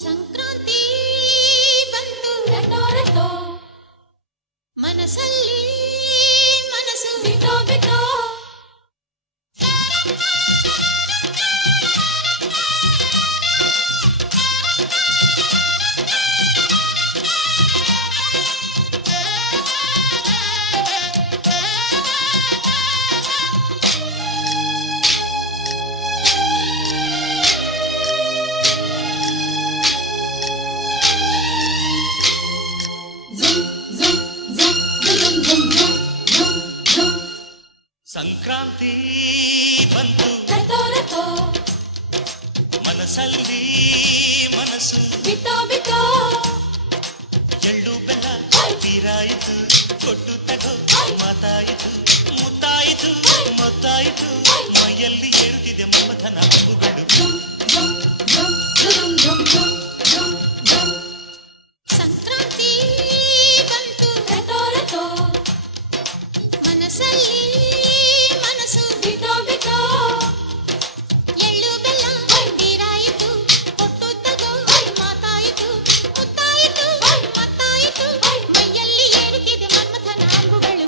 ಸಂಕ್ರಾಂತಿ ಬಂತು ರಟೋ ರಟೋ ಮನಸ್ಸಲ್ಲಿ ಮನಸ್ಸು ಬಿಟೋ ಬಿಟೋ ಸಂಕ್ರಾಂತಿ ಬಂತು ರಟೋ ರಟೋ ಮನಸ್ಸಲ್ಲಿ ಮನಸ್ಸು ಬಿಟೋ ಬಿಟೋ ಎಳ್ಳು ಬೆಲ್ಲ ತೀರಾಯಿತು ಕೊಟ್ಟು ತಗೋ ಮಾತಾಯಿತು ಮುದ್ದಾಯಿತು ಮೊದ್ದಾಯಿತು ಮೈಯಲ್ಲಿ ಏರುತ್ತಿದೆ ಮಮಥನ ಹಬ್ಬುಗಳು ಸಂಕ್ರಾಂತಿ ಬಂತು ರಟೋ ರಟೋ ಮನಸ್ಸಲ್ಲಿ ಮನಸ್ಸು ಬಿಟೋ ಬಿಟೋ ಎಳ್ಳು ಬೆಲ್ಲ ತೀರಾಯಿತು ಕೊಟ್ಟು ತಗೋ ಮಾತಾಯಿತು ಮುತ್ತಾಯಿತು ಮತ್ತಾಯಿತು ಮೈಯಲ್ಲಿ ಏರುತ್ತಿದೆ ಮನ್ಮಥನ ಅಂಬುಗಳು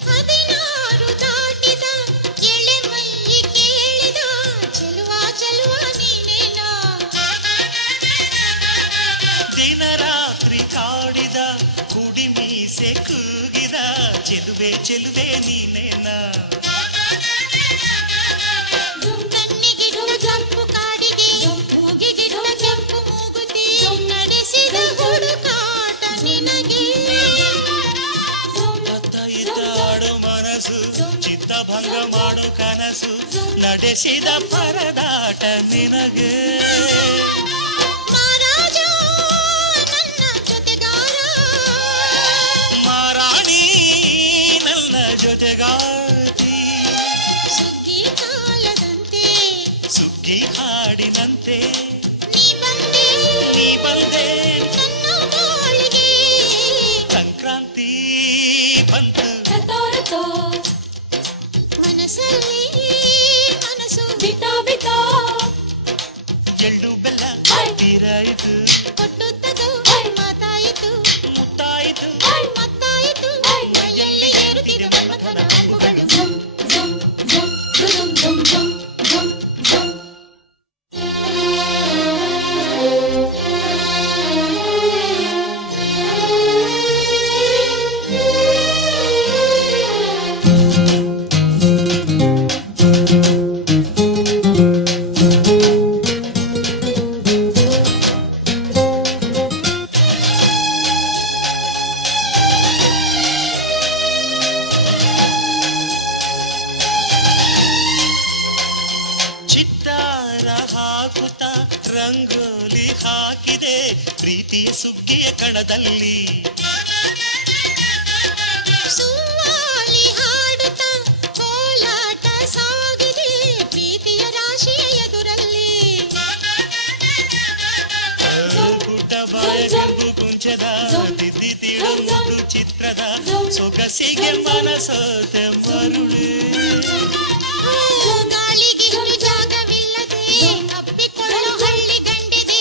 ಹದಿನಾರು ದಾಟಿದ ಎಳೆ ಮೈ ಕೇಳಿದ ಚೆಲುವ ಚೆಲುವ ನೀನೇನಾ ದಿನ ರಾತ್ರಿ ಕಾಡಿದ ಕುಡಿ ಮೀಸೆ ಕೂಗಿದ ಚೆಲುವೆ ಚೆಲುವೆ ನೀನೇನ ಕಣ್ಣಿಗಿಡುವ ಕೆಂಪು ಕಾಡಿಗೆ ಮೂಗಿಗಿಡುವ ಕೆಂಪು ಮೂಗುತಿ ನಡೆಸಿದ ಹುಡುಕಾಟ ನಿನಗೆ ಇದ್ದಾಡು ಮನಸ್ಸು ಚಿತ್ತಭಂಗ ಮಾಡು ಕನಸು ನಡೆಸಿದ ಪರದಾಟ ನಿನಗೆ ಮಹಾರಾಜ ನನ್ನ ಜೊತೆಗಾರ ಮಾರಾಣಿ ನನ್ನ ಜೊತೆಗಾತಿ ಸುಗ್ಗಿ ಕಾಲದಂತೆ ಸುಗ್ಗಿ ಹಾಡಿನಂತೆ ನೀ ಬಂದೆ ನೀ ಬಂದೆ ನನ್ನ ಬಾಳಿಗೆ ಸಂಕ್ರಾಂತಿ ಬಂತು ರಟೋ ರಟೋ ಮನಸ್ಸಲ್ಲಿ ಮನಸ್ಸು ಬಿಟೋ ಬಿಟೋ ಎಳ್ಳು ಬೆಲ್ಲ ತೀರಾಯಿತು ಕೊಟ್ಟು ತಗೋ ಮಾತಾಯಿತು ಮುತ್ತಾಯಿತು ಮತ್ತಾಯಿತು ಮೈಯಲ್ಲಿ ಏರುತ್ತಿದೆ ಮನ್ಮಥನ ಅಂಬುಗಳು ಚಿತ್ತಾರ ಹಾಕುತ್ತ ರಂಗೋಲಿ ಹಾಕಿದೆ ಪ್ರೀತಿಯ ಸುಗ್ಗಿಯ ಕಣದಲ್ಲಿ ಸುವಾಲಿ ಹಾಡುತ್ತ ಕೋಲಾಟ ಸಾಗಿದೆ ಪ್ರೀತಿಯ ರಾಶಿಯ ಎದುರಲ್ಲಿ ಪುಟ್ಟ ಬಾಯ ಕೆಂಪು ಕುಂಚದ ತಿದ್ದಿ ತೀಡು ಮುದ್ದು ಚಿತ್ರದ ಸೊಗಸಿಗೆ ಮನಸೋತೆ ಮರುಳು ಗಾಳಿಗಿಷ್ಟು ಜಾಗವಿಲ್ಲದೆ ಅಪ್ಪಿಕೊಳ್ಳೋ ಹಳ್ಳಿ ಗಂಡಿದೆ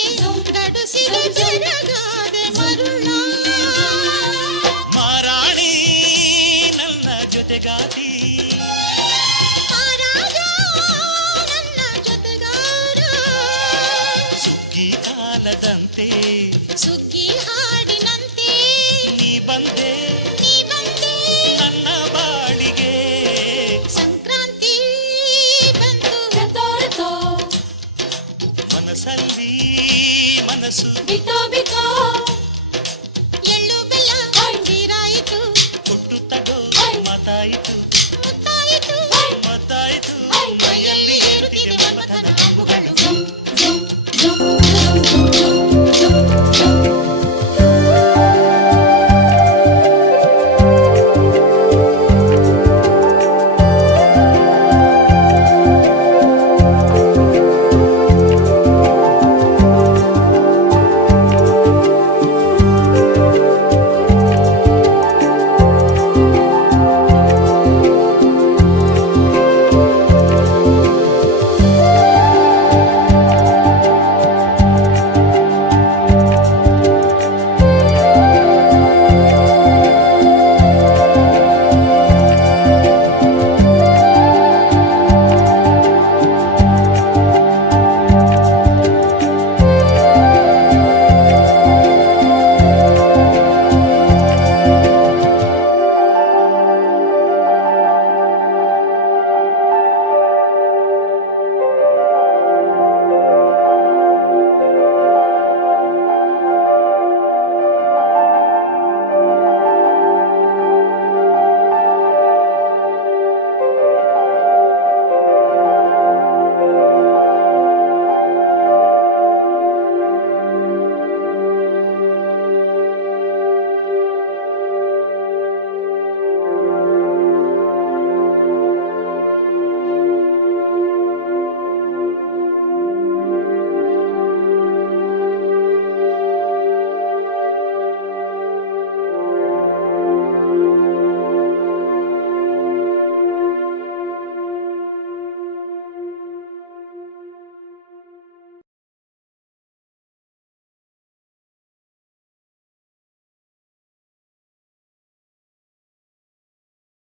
ಗಡುಸಿಗೆ ಜರಗಾದೆ ಮರುಳ ಮಾರಾಣಿ ನನ್ನ ಜೊತೆಗಾತಿ ಮಹಾರಾಜ ನನ್ನ ಜೊತೆಗಾರ ಸುಗ್ಗಿ ಕಾಲದಂತೆ ಸುಗ್ಗಿ ಹಾಡಿನಂತೆ ನೀ ಬಂದೆ ನನ್ನ ಬಾಳಿಗೆ ಸಂಕ್ರಾಂತಿ ಬಂತು ರಟೋ ರಟೋ ಮನಸ್ಸಲ್ಲಿ ಮನಸ್ಸು ಬಿಟೋ ಬಿಟೋ ಎಳ್ಳು ಬೆಲ್ಲ ತೀರಾಯಿತು ಕೊಟ್ಟು ತಗೋ ಮಾತಾಯಿತು